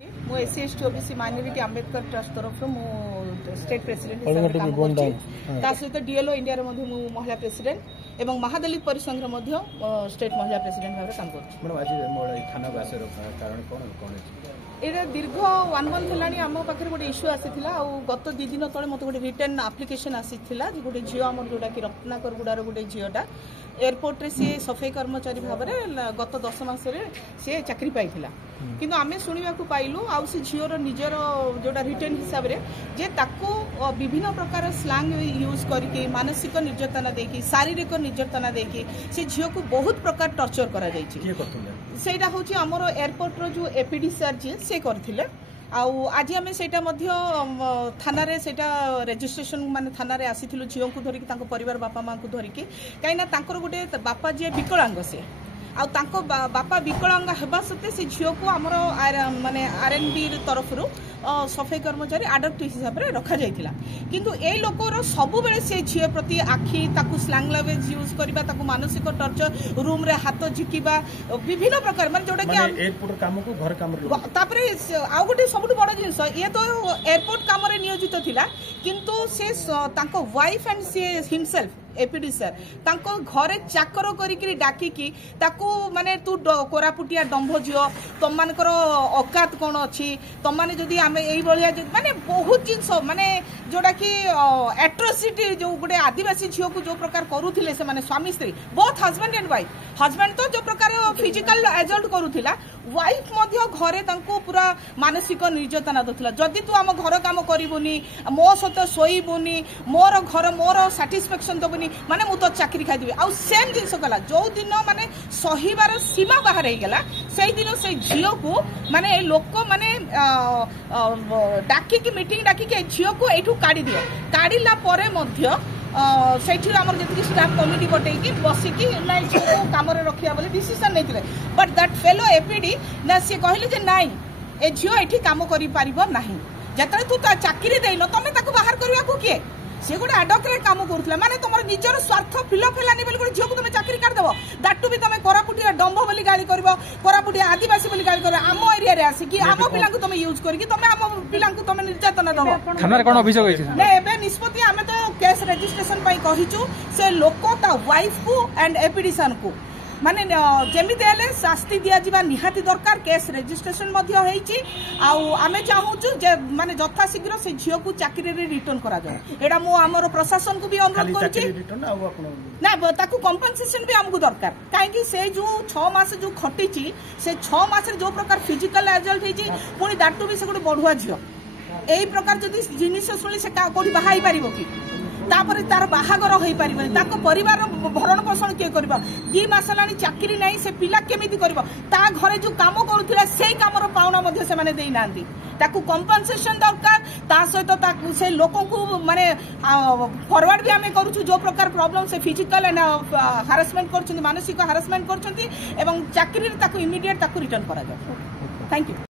मो SC ST OBC minority Ambedkar trust तरफ state president हिसाब से काम करछि ता सहित डीएलओ इंडिया रे मध्य मु महिला प्रेसिडेंट एवं महादलित परिसंघ रे मध्य स्टेट महिला प्रेसिडेंट भाबे काम करछि। मैडम आज मोर थाना बासर कारण कोन कोन एटा दीर्घ 1 मंथ हेलानी आम पाखे गोटे इश्यू आसीथिला आ गत 2 दिन तले मते गोटे रिटर्न एप्लिकेशन आसीथिला जे गोटे झियो हमर जोटा कि रत्नाकर गुडार गोटे झियोटा एयरपोर्ट रे सी सफाई कर्मचारी भाव में गत 10 मास सी चाकरी पाइथिला किंतु आमे सुनिबा को पाइलु आ से झियोर निजर जोटा रिटर्न हिसाब रे जे ताको विभिन्न प्रकार स्लैंग यूज करके मानसिक निर्यातना देकी शारीरिक निर्यातना देकी से झियो को बहुत प्रकार टॉर्चर करा जायछि। के करथुले सेटा होछि हमर एयरपोर्ट रो जो एपीडी सर जे से करथिले आज आम सेटा थाना रे सेटा रेजिस्ट्रेशन माने थाना रे आसीथिलु झियो को धरिकी तांको परिवार बापा मां को धरिकी काईना तांकर गोटे बापा जे विकलांग से आ तांको बापा विकलांग हेबा सते से झियो को हमर माने आरएनबी तरफ रु सफाई कर्मचारी आडप्ट हिसाब रे रखा जायतिला किंतु ए लोकर सब बेले से झियो प्रति आखि ताकू स्लैंग लैंग्वेज यूज करबा ताकू मानसिक टॉर्चर रूम रे हाथ झिकिबा विभिन्न प्रकार माने जोटा कि एयरपोर्ट काम को घर काम तापरे आ गोटे सबटु बड़ जिंस ये तो एयरपोर्ट काम रे नियोजित थिला किंतु से तांको वाइफ एंड से हिमसेल्फ एपीडी सर तांको घरे चाकर करिकरी डाकिकी ताकू माने तू कोरापुटिया डंभ झियो तुम मानकर औकात कोन अछि तुम माने जदी आमे एई बलिया माने बहुत जिंस माने जोडा कि एट्रोसिटी जो गोटे आदिवासी झियो को जो प्रकार करूथिले से माने स्वामी स्त्री both husband and wife husband तो जो प्रकार फिजिकल एजल्ट करूथिला वाइफ मध्य घरे तांको पूरा मानसिक निर्यातना दथला जदी तू आम घर काम करिबुनी मो सहित सोईबुनी मोर घर मोर सैटिस्फैक्शन दबुनी माने मु तो चाकरी खाइदिबी आ सेम जिंस कला जो दिन माने सहीबार सीमा बाहर हो गला से दिन से झियो को माने लोक माने डाकी मीटिंग डाकी झियो को एठू काढ़ी दियो काढ़ीला परे मध्य सेठी हमर जति स्टाफ कमिटी बटेकी बसिकी ना झियो को काम रे रखिया बोली डिसीजन नैतिले बट दैट फेलो एपीडी ना से कहले जे नाइ ए झियो एठी काम करि पारिबो नाही जतरे तू चाकरी देइनो तमे ताको बाहर करबा को किए से गोटे आडक रे काम करूला माने तुम निजर स्वार्थ फिलअप हेलानी बोली गोटे झियो को तुम चाकरी कर देबो दाटू भी तुम कोरापुटिया डंभ बोली गाली करबो कोरापुटिया आदिवासी बोली गाली करबो आम एरिया रे आसी कि आम पिला को तुम यूज करके तुम आम पिला को तुम निर्यातना देबो थाना रे कोन अभियोग होइछि ने एबे निष्पत्ति आमे तो केस रजिस्ट्रेशन पई कहिचु से लोक ता वाइफ को एंड एपीडी सन को माने जेमिति हेले शास्ति दिया जिबा निहाती दरकार केस रजिस्ट्रेशन मध्य होईची आमे चाहूचु जे माने यथा शीघ्र से झियो को चाकरी रे रिटर्न करा जाय एडा मो हमर प्रशासन को भी अनुरोध करछि रिटर्न आ ना ताकू कंपनसेशन भी हमको दरकार काहे कि से जो 6 मास जो खटिची से 6 मास रे जो प्रकार फिजिकल रिजल्ट हेची पुनी दाटू भी से गोटे बढ़ुआ झियो एई प्रकार जदी जिनिस सुनी से कोडी बाहाई परिबो कि तापर तार बाहागर हो पारिबनी ताको परिवार भरण पोषण के करबा 2 मास लानी चाकरी नाही से पिला केमिति करबा ता घरे जो काम करूथिला सेही कामर पाउना मध्ये से माने देई नांदी ताको कंपनसेशन दरकार ता सहित ताको से लोक को माने फॉरवर्ड भी हमें करूछु जो प्रकार प्रॉब्लम से फिजिकल एंड हारासमेंट करछन मानसिक हारासमेंट करछन एवं चाकरी ताको इमीडिएट ताको रिटर्न करा जाय। Thank you.